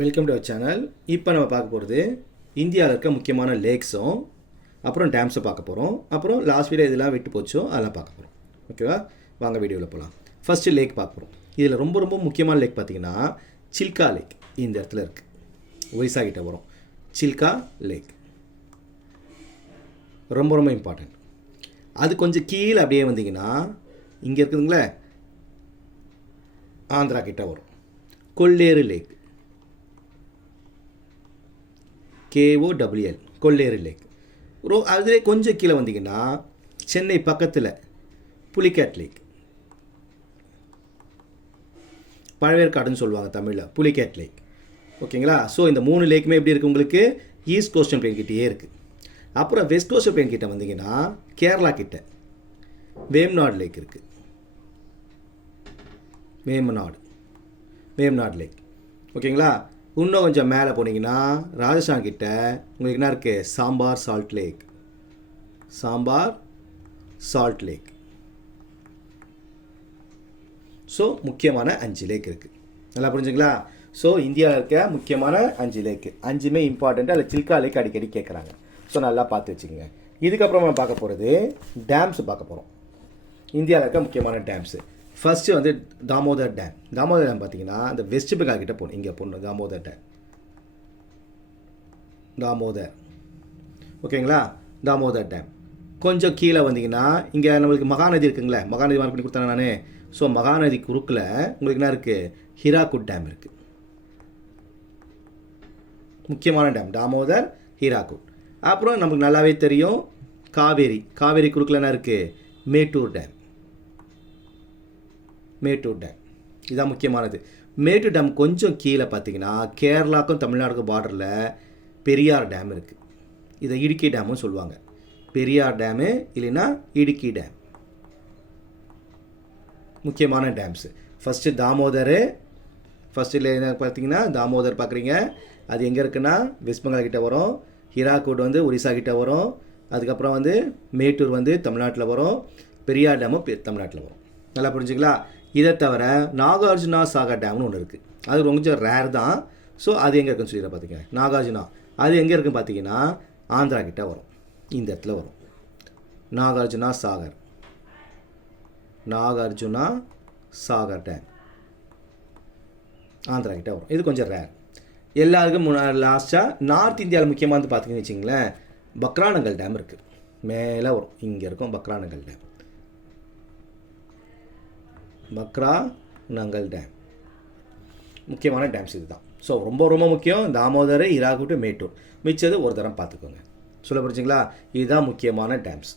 Welcome to our channel. இப்போ நம்ம பார்க்க போகிறது இந்தியாவில் இருக்க முக்கியமான லேக்ஸும் அப்புறம் டேம்ஸும் பார்க்க போகிறோம். அப்புறம் லாஸ்ட் வீடியோ இதெல்லாம் விட்டு போச்சோ அதெல்லாம் பார்க்க போகிறோம். ஓகேவா, வாங்க வீடியோவில் போகலாம். ஃபஸ்ட்டு லேக் பார்க்க போகிறோம். இதில் ரொம்ப முக்கியமான லேக் பார்த்திங்கன்னா சில்கா லேக் இந்த இடத்துல இருக்குது. ஒய்சா கிட்ட வரும் சில்கா லேக், ரொம்ப இம்பார்ட்டன்ட். அது கொஞ்சம் கீழே அப்படியே வந்தீங்கன்னா இங்கே இருக்குதுங்களே ஆந்திரா கிட்ட வரும் கொள்ளேறு லேக், KOLL கொள்ளேறு லேக். அதிலே கொஞ்சம் கீழே வந்தீங்கன்னா சென்னை பக்கத்தில் புலிகேட் லேக், பழவேற்காடுன்னு சொல்லுவாங்க தமிழில், புலிகேட் லேக். ஓகேங்களா. ஸோ இந்த 3 லேக்குமே எப்படி இருக்குது உங்களுக்கு, ஈஸ்ட் கோஸ்டல் பிளேன் கிட்டேயே இருக்குது. அப்புறம் வெஸ்ட் கோஸ்டல் பிளேன் கிட்ட வந்தீங்கன்னா கேரளா கிட்ட வேம்நாடு லேக் இருக்குது. வேம்நாடு லேக். ஓகேங்களா. இன்னும் கொஞ்சம் மேலே போனீங்கன்னா ராஜஸ்தான் கிட்ட உங்களுக்கு என்ன இருக்குது, சாம்பார் சால்ட் லேக். ஸோ முக்கியமான 5 லேக் இருக்குது. நல்லா புரிஞ்சுங்களா. ஸோ இந்தியாவில் இருக்க முக்கியமான 5 லேக்கு, 5மே இம்பார்ட்டண்ட்டு. அதில் சில்கா லேக் அடிக்கடி கேட்குறாங்க. ஸோ நல்லா பார்த்து வச்சுக்கோங்க. இதுக்கப்புறம் நம்ம பார்க்க போகிறது டேம்ஸ் பார்க்க போகிறோம். இந்தியாவில் இருக்க முக்கியமான டேம்ஸு. ஃபஸ்ட்டு வந்து தாமோதர் டேம். பார்த்தீங்கன்னா இந்த வெஸ்ட் பெங்கால் கிட்ட போகணும். இங்கே போகணும் தாமோதர். ஓகேங்களா. தாமோதர் டேம் கொஞ்சம் கீழே வந்தீங்கன்னா இங்கே நம்மளுக்கு மகாநதி இருக்குங்களே, மகாநதி மார்க் பண்ணி கொடுத்தேன் நான். ஸோ மகாநதி குறுக்கில் உங்களுக்கு என்ன இருக்குது, ஹீராகுட் டேம் இருக்குது. முக்கியமான டேம் தாமோதர், ஹீராகுட். அப்புறம் நமக்கு நல்லாவே தெரியும் காவேரி குறுக்கில் என்ன இருக்குது, மேட்டூர் டேம். இதுதான் முக்கியமானது. மேட்டூர் டேம் கொஞ்சம் கீழே பார்த்தீங்கன்னா கேரளாவுக்கும் தமிழ்நாடுக்கும் பார்டரில் பெரியார் டேம் இருக்குது. இதை இடுக்கி டேமும் சொல்லுவாங்க. பெரியார் டேமு இல்லைன்னா இடுக்கி டேம் முக்கியமான டேம்ஸு. ஃபஸ்ட்டு தாமோதர். ஃபஸ்ட்டில் என்ன பார்த்தீங்கன்னா தாமோதர் பார்க்குறீங்க, அது எங்கே இருக்குன்னா வெஸ்ட் பெங்கால் கிட்ட வரும். ஹீராகுட் வந்து ஒரிசா கிட்ட வரும். அதுக்கப்புறம் வந்து மேட்டூர் வந்து தமிழ்நாட்டில் வரும். பெரியார் டேமும் தமிழ்நாட்டில் வரும். நல்லா புரிஞ்சுங்களா. இதை தவிர நாகார்ஜுனா சாகர் டேம்னு ஒன்று இருக்குது. அது கொஞ்சம் ரேர் தான். ஸோ அது எங்கே இருக்குன்னு சொல்லி பார்த்துங்க. நாகார்ஜுனா அது எங்கே இருக்குன்னு பார்த்தீங்கன்னா ஆந்திரா கிட்ட வரும். இந்த இடத்துல வரும் நாகார்ஜுனா சாகர் டேம், ஆந்திரா கிட்ட வரும். இது கொஞ்சம் ரேர். எல்லாருக்கும் லாஸ்ட்டாக நார்த் இந்தியாவில் முக்கியமானது பார்த்தீங்கன்னு வச்சிங்களேன், பக்ரானங்கல் டேம் இருக்குது. மேலே வரும், இங்கே இருக்கும் பக்ரானங்கல் டேம். முக்கியமான டேம்ஸ் இதுதான். ஸோ ரொம்ப முக்கியம். தாமோதர், ஹீராகுட், மேட்டூர். மிச்சது ஒரு தரம் பார்த்துக்கோங்க. சொல்ல புரிஞ்சுங்களா. இதுதான் முக்கியமான டேம்ஸ்.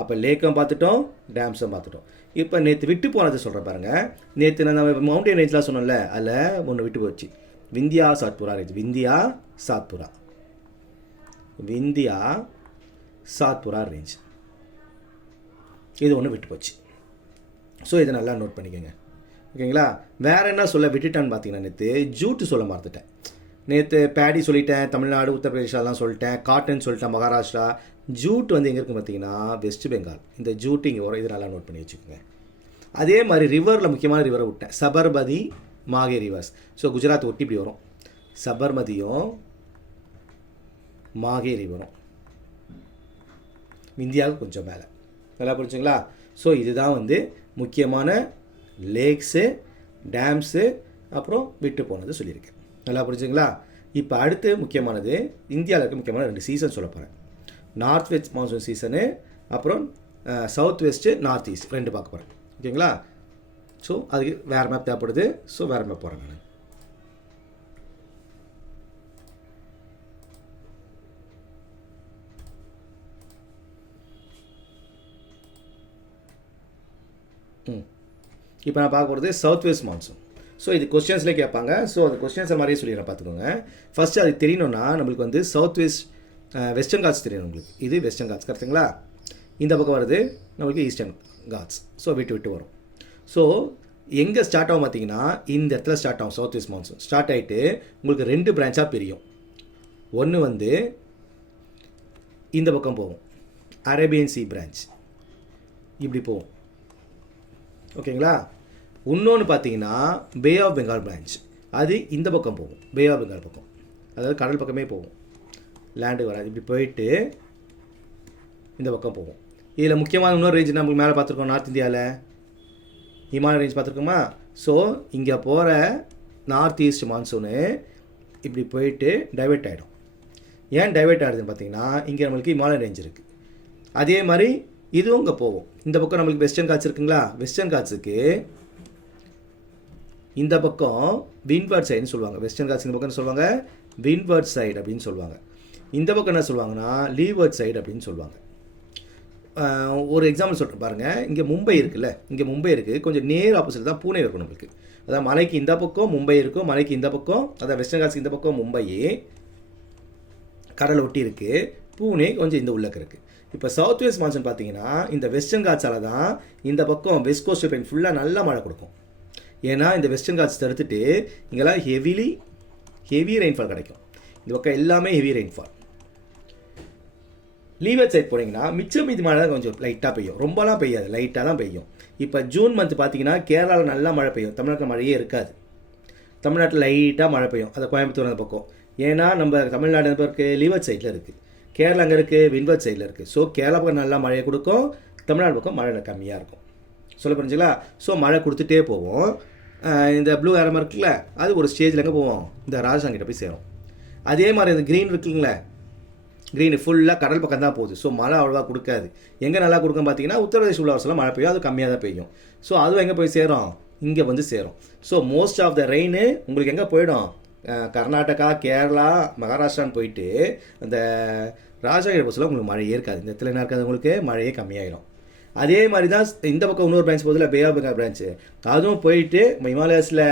அப்போ லேக்கும் பார்த்துட்டோம், டேம்ஸும் பார்த்துட்டோம். இப்போ நேற்று விட்டு போனது சொல்கிறேன் பாருங்கள். நேற்று நான் மவுண்டன் ரேஞ்செலாம் சொன்னோம்ல, அதில் ஒன்று விட்டு போச்சு. விந்தியா சாத்புரா ரேஞ்ச் இது ஒன்று விட்டு போச்சு. ஸோ இதை நல்லா நோட் பண்ணிக்கோங்க. ஓகேங்களா. வேறு என்ன சொல்ல விட்டுட்டான்னு பார்த்தீங்கன்னா, நேற்று ஜூட்டு சொல்ல மறந்துட்டேன். நேற்று பேடி சொல்லிட்டேன், தமிழ்நாடு, உத்தரப்பிரதேஷெலாம் சொல்லிட்டேன், காட்டன் சொல்லிட்டேன், மகாராஷ்டிரா. ஜூட் வந்து எங்கே இருக்குன்னு பார்த்தீங்கன்னா வெஸ்ட் பெங்கால். இந்த ஜூட்டு இங்கே வரும். இது நல்லா நோட் பண்ணி வச்சுக்கோங்க. அதே மாதிரி ரிவரில் முக்கியமான ரிவரை விட்டேன், சபர்மதி, மாகே ரிவர்ஸ். ஸோ குஜராத் ஒட்டி இப்படி வரும், சபர்மதியும் மாகே ரிவரும். இந்தியாவுக்கு கொஞ்சம் மேலே. நல்லா புரிஞ்சுங்களா. ஸோ இதுதான் வந்து முக்கியமான லேக்ஸு, டேம்ஸு, அப்புறம் விட்டு போனது சொல்லியிருக்கேன். நல்லா புரிஞ்சுங்களா. இப்போ அடுத்து முக்கியமானது இந்தியாவில் இருக்க முக்கியமான 2 சீசன் சொல்ல போகிறேன். நார்த் வெஸ்ட் மான்சூன் சீசனு, அப்புறம் சவுத் வெஸ்ட்டு, நார்த் ஈஸ்ட் 2 பார்க்க போகிறேன். ஓகேங்களா. ஸோ அதுக்கு வேறு மேப் தேவைப்படுது. ஸோ வேறு மேப் போகிறேன் நான். இப்போ நான் பார்க்க போகிறது சவுத் வெஸ்ட் மான்சூன். ஸோ இது கொஸ்டின்ஸ்லேயே கேட்பாங்க. ஸோ அந்த கொஸ்டின்ஸை மாதிரியே சொல்லிடுறேன், பார்த்துக்கோங்க. ஃபஸ்ட்டு அது தெரியணும்னா நம்மளுக்கு வந்து சவுத் வெஸ்டர்ன் காட்ஸ் தெரியணும் உங்களுக்கு. இது வெஸ்டர்ன் காட்ஸ் கரெக்டுங்களா. இந்த பக்கம் வருது நம்மளுக்கு ஈஸ்டர்ன் காட்ஸ். ஸோ விட்டு வரும். ஸோ எங்கே ஸ்டார்ட் ஆகும் பார்த்தீங்கன்னா இந்த இடத்துல ஸ்டார்ட் ஆகும். சவுத் வெஸ்ட் மான்சூன் ஸ்டார்ட் ஆகிட்டு உங்களுக்கு 2 பிரான்ச்சாக பிரியும். ஒன்று வந்து இந்த பக்கம் போகும், அரேபியன் சி பிரான்ச் இப்படி போகும். ஓகேங்களா. இன்னொன்று பார்த்தீங்கன்னா பே ஆஃப் பெங்கால் பிரான்ச். அது இந்த பக்கம் போகும், பே ஆஃப் பெங்கால் பக்கம், அதாவது கடல் பக்கமே போகும், லேண்டு வராது. இப்படி போயிட்டு இந்த பக்கம் போகும். இதில் முக்கியமான இன்னொரு ரேஞ்ச் நமக்கு மேலே பார்த்துருக்கோம், நார்த் இந்தியாவில் ஹிமாலய ரேஞ்ச் பார்த்துருக்கோமா. ஸோ இங்கே போகிற நார்த் ஈஸ்ட் மான்சூனு இப்படி போயிட்டு டைவெர்ட் ஆகிடும். ஏன் டைவெர்ட் ஆகிடுதுன்னு பார்த்தீங்கன்னா, இங்கே நம்மளுக்கு ஹிமாலய ரேஞ்ச் இருக்குது. அதே மாதிரி இதுவும் இங்கே போகும். இந்த பக்கம் நம்மளுக்கு வெஸ்டர்ன் காட்ஸ் இருக்குங்களா, வெஸ்டர்ன் காட்ஸுக்கு இந்த பக்கம் விண்ட்வர்ட் சைடுன்னு சொல்லுவாங்க. வெஸ்டர்ன் காட்ஸ் இந்த பக்கம் சொல்லுவாங்க விண்ட்வர்ட் சைடு அப்படின்னு சொல்லுவாங்க. இந்த பக்கம் என்ன சொல்லுவாங்கன்னா லீவர்ட் சைடு அப்படின்னு சொல்லுவாங்க. ஒரு எக்ஸாம்பிள் சொல்கிறேன் பாருங்கள். இங்கே மும்பை இருக்குல்ல, இங்கே மும்பை இருக்குது, கொஞ்சம் நேர் ஆப்போசிட் தான் பூனே இருக்கும் நம்மளுக்கு. அதாவது மலைக்கு இந்த பக்கம் மும்பை இருக்கும், மலைக்கு இந்த பக்கம், அதாவது வெஸ்டர்ன் காட்ஸ்க்கு இந்த பக்கம் மும்பை கடலை ஒட்டி இருக்குது, பூனே கொஞ்சம் இந்த உள்ளக்கு இருக்குது. இப்போ சவுத் வெஸ்ட் மான்சூன் பார்த்தீங்கன்னா இந்த வெஸ்டர்ன் காட்ஸால் தான் இந்த பக்கம் வெஸ்ட் கோஸ்ட் பெயின் ஃபுல்லாக நல்லா மழை கொடுக்கும். ஏன்னா இந்த வெஸ்டர்ன் காட்ஸ் தடுத்துட்டு இங்கெல்லாம் ஹெவி ரெயின்ஃபால் கிடைக்கும். இந்த பக்கம் எல்லாமே ஹெவி ரெயின்ஃபால். லீவர்ட் சைட் போனீங்கன்னா மிச்சம் மீதி மழை தான் கொஞ்சம் லைட்டாக பெய்யும், ரொம்பலாம் பெய்யாது, லைட்டாக தான் பெய்யும். இப்போ ஜூன் மந்த் பார்த்தீங்கன்னா கேரளாவில் நல்லா மழை பெய்யும், தமிழ்நாட்டில் மழையே இருக்காது. தமிழ்நாட்டில் லைட்டாக மழை பெய்யும், அது கோயம்புத்தூர் அந்த பக்கம். ஏன்னா நம்ம தமிழ்நாடு இருக்க லீவர்ட் சைடில் இருக்குது, கேரளா அங்கே இருக்குது விண்ட்வர்ட் சைடில் இருக்குது. ஸோ கேரளா பக்கம் நல்லா மழையை கொடுக்கும், தமிழ்நாடு பக்கம் மழை கம்மியாக இருக்கும். சொல்ல புரிஞ்சுங்களா. ஸோ மழை கொடுத்துட்டே போவோம். இந்த ப்ளூ ஏரமாக இருக்குல்ல, அது ஒரு ஸ்டேஜில் எங்கே போவோம், இந்த ராஜஸ்தான் கிட்ட போய் சேரும். அதே மாதிரி இந்த க்ரீன் இருக்குங்களே, க்ரீன் ஃபுல்லாக கடல் பக்கம் தான் போகுது. ஸோ மழை அவ்வளோவா கொடுக்காது. எங்கே நல்லா கொடுக்கும் பார்த்தீங்கன்னா உத்தரப்பிரதேஷ் உள்ள வருஷம் மழை பெய்யும், அது கம்மியாக தான் பெய்யும். ஸோ அதுவும் எங்கே போய் சேரும், இங்கே வந்து சேரும். So most of the rain உங்களுக்கு எங்கே போயிடும், கர்நாடகா கேரளா மகாராஷ்டிரான்னு போயிட்டு அந்த ராஜகிரி பஸ்ஸில் உங்களுக்கு மழையே இருக்காது. இந்த இடத்துல என்ன இருக்காது, உங்களுக்கு மழையே கம்மியாயிடும். அதே மாதிரி தான் இந்த பக்கம் இன்னொரு பிரான்ச் போதில் பே ஆஃப் பெங்கால் பிரான்ச்சு, அதுவும் போயிட்டு ஹிமாலயாஸில்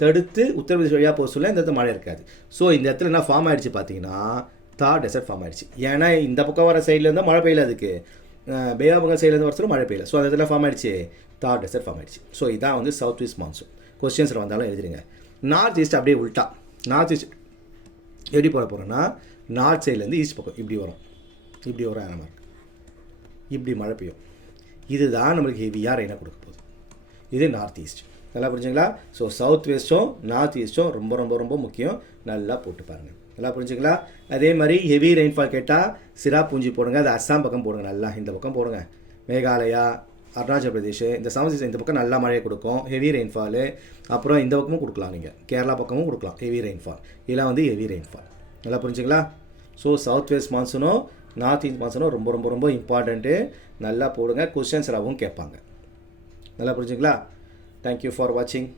தடுத்து உத்தரப்பிரதேஷ் வழியாக போக சொல்ல இந்த இடத்துல மழை இருக்காது. ஸோ இந்த இடத்துல என்ன ஃபார்ம் ஆகிடுச்சு பார்த்தீங்கன்னா தார் டெசர்ட் ஃபார்ம் ஆகிடுச்சு. ஏன்னா இந்த பக்கம் வர சைடில் இருந்தால் மழை பெய்யல, அதுக்கு பே ஆஃப் பெங்கால் சைட்லேருந்து வர மழை பெய்யல. ஸோ அந்த இடத்துல ஃபார்ம் ஆகிடுச்சு, தார் டெசர்ட் ஃபார்ம் ஆகிடுச்சு. ஸோ இதான் வந்து சவுத் ஈஸ்ட் மான்சூன். கொஸ்டின்ஸில் வந்தாலும் எழுதிடுங்க. நார்த் ஈஸ்ட் அப்படியே உல்ட்டா. நார்த் ஈஸ்ட் எப்படி போகிறோன்னா நார்த் சைட்லேருந்து ஈஸ்ட் பக்கம் இப்படி வரும், இப்படி வரும் ஏரமாக இருக்குது, இப்படி மழை பெய்யும். இதுதான் நம்மளுக்கு ஹெவியாக ரெயினாக கொடுக்க போகுது. இது நார்த் ஈஸ்ட். நல்லா புரிஞ்சுங்களா. ஸோ சவுத் வெஸ்ட்டும் நார்த் ஈஸ்ட்டும் ரொம்ப ரொம்ப ரொம்ப முக்கியம், நல்லா போட்டு பாருங்கள். நல்லா புரிஞ்சுங்களா. அதே மாதிரி ஹெவி ரெயின்ஃபால் கேட்டால் சிராபூஞ்சி போடுங்க, அது அஸ்ஸாம் பக்கம் போடுங்க, நல்லா இந்த பக்கம் போடுங்க. மேகாலயா அருணாச்சல் பிரதேஷ் இந்த சவுத் இந்த பக்கம் நல்லா மழையை கொடுக்கும், ஹெவி ரெயின்ஃபாலு. அப்புறம் இந்த பக்கமும் கொடுக்கலாம், நீங்கள் கேரளா பக்கமும் கொடுக்கலாம் ஹெவி ரெயின்ஃபால். இதெல்லாம் வந்து ஹெவி ரெயின்ஃபால். நல்லா புரிஞ்சுங்களா. ஸோ சவுத் வெஸ்ட் மான்சூனும் நார்த் ஈஸ்ட் மான்சூனும் ரொம்ப ரொம்ப ரொம்ப இம்பார்ட்டண்ட்டு. நல்லா போடுங்க, கொஸ்டின்ஸ் ராவும் கேட்பாங்க. நல்லா புரிஞ்சுங்களா. தேங்க்யூ ஃபார் வாட்சிங்.